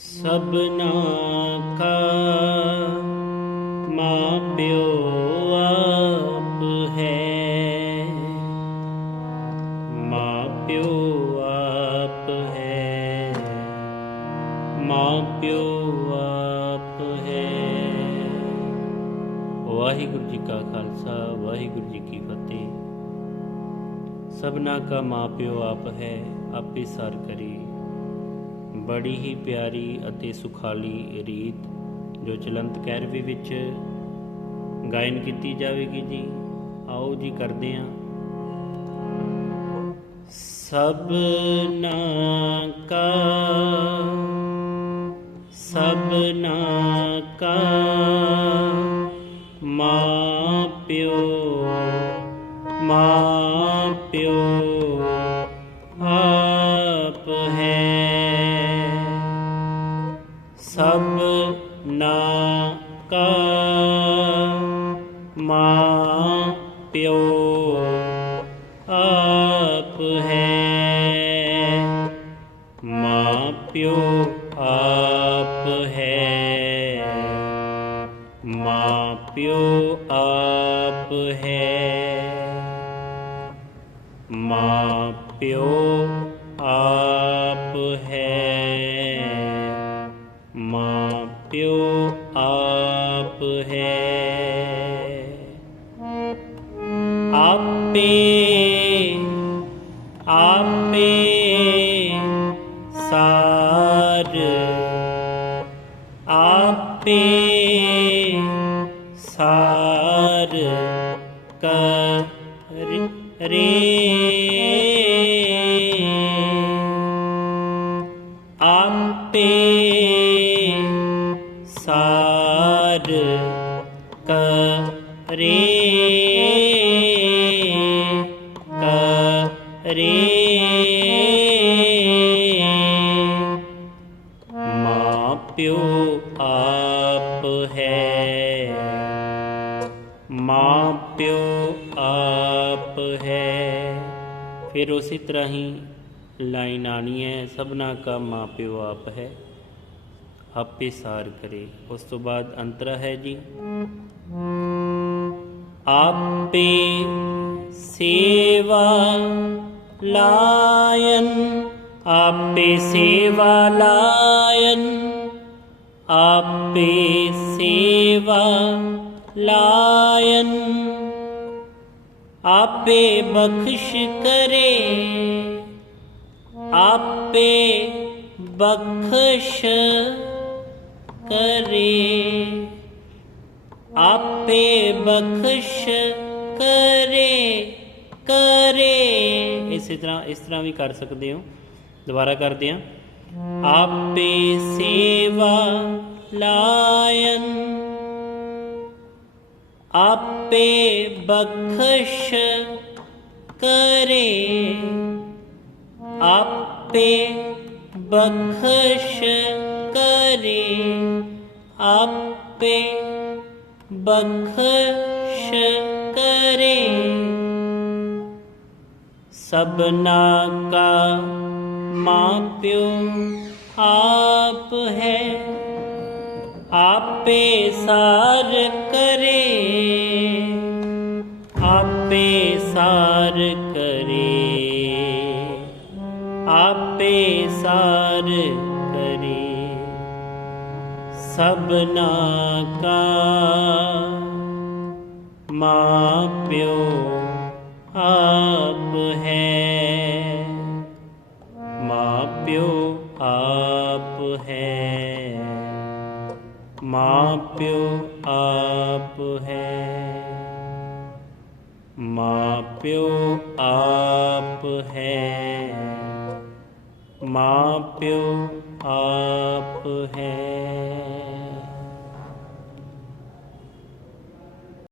ਸਭਨਾ ਕਾ। ਮਾਂ ਪਿਓ ਆਪ ਹੈ। ਮਾਂ ਪਿਓ ਆਪ ਹੈ। ਮਾਂ ਪਿਓ ਆਪ ਹੈ। ਵਾਹਿਗੁਰੂ ਜੀ ਕਾ ਖਾਲਸਾ, ਵਾਹਿਗੁਰੂ ਜੀ ਕੀ ਫਤਿਹ। ਸਭਨਾ ਕਾ ਮਾਂ ਪਿਓ ਆਪ ਹੈ, ਆਪੇ ਸਾਰ ਕਰੀ। ਬੜੀ ਹੀ ਪਿਆਰੀ ਅਤੇ ਸੁਖਾਲੀ ਰੀਤ ਜੋ ਚਲੰਤ ਕੈਰਵੀ ਵਿੱਚ ਗਾਇਨ ਕੀਤੀ ਜਾਵੇਗੀ ਜੀ। ਆਓ ਜੀ ਕਰਦੇ ਹਾਂ। ਸਭਨਾ ਕਾ ਸਭਨਾ ਕਾ, ਮਾਂ ਪਿਓ ਮਾਂ ਪਿਓ। ਸਭ ਨਾ ਕਾ ਮਾਂ ਪਿਓ ਆਪ ਹੈ। ਮਾਂ ਪਿਓ ਆਪ ਹੈ। ਮਾਂ ਪਿਓ ਆਪ ਹੈ। ਮਾਂ ਪਿਓ ਆਪ ਆਪੇ ਆਪੇ ਸਾਰ। ਆਪੇ ਸਾਰ ਕਰੇ। ਆਪੇ ਸਾਰ ਕਰੇ ਕਰੇ ਮਾਂ ਪਿਓ ਆਪ ਹੈ। ਮਾਂ ਪਿਓ ਆਪ ਹੈ। ਫਿਰ ਉਸੇ ਤਰ੍ਹਾਂ ਹੀ ਲਾਈਨ ਆਣੀ ਹੈ, ਸਭਨਾ ਕਾ ਮਾਂ ਪਿਓ ਆਪ ਹੈ। ਆਪੇ ਸਾਰ ਕਰੇ। ਉਸ ਤੋਂ ਬਾਅਦ ਅੰਤਰਾ ਹੈ ਜੀ। आम्बे सेवा लायन। आम्बे सेवा लायन। आम्बे सेवा लायन। आपे बख्श करे। बख्श करे। ਆਪੇ ਬਖਸ਼ ਕਰੇ ਕਰੇ। ਇਸੇ ਤਰ੍ਹਾਂ, ਇਸ ਤਰ੍ਹਾਂ ਵੀ ਕਰ ਸਕਦੇ ਹੋ। ਦੁਬਾਰਾ ਕਰਦੇ ਹਾਂ। ਆਪੇ ਸੇਵਾ ਲਾਇਨ, ਆਪੇ ਬਖਸ਼ ਕਰੇ। ਆਪੇ ਬਖਸ਼ ਕਰੇ, ਆਪੇ ਬਖਸ਼ ਕਰੇ ਸਭਨਾ ਕਾ ਮਾਂ ਪਿਓ ਆਪ ਹੈ, ਆਪੇ ਸਾਰ ਕਰੇ। ਆਪੇ ਸਾਰ ਕਰੇ, ਆਪੇ ਸਾਰ ਸਭਨਾ ਕਾ। ਮਾਂ ਪਿਓ ਆਪ ਹੈ। ਮਾਂ ਪਿਓ ਆਪ ਹੈ। ਮਾਂ ਪਿਓ ਆਪ ਹੈ। ਮਾਂ ਪਿਓ ਆਪ ਹੈ। ਮਾਂ ਪਿਓ ਆਪ ਹੈ।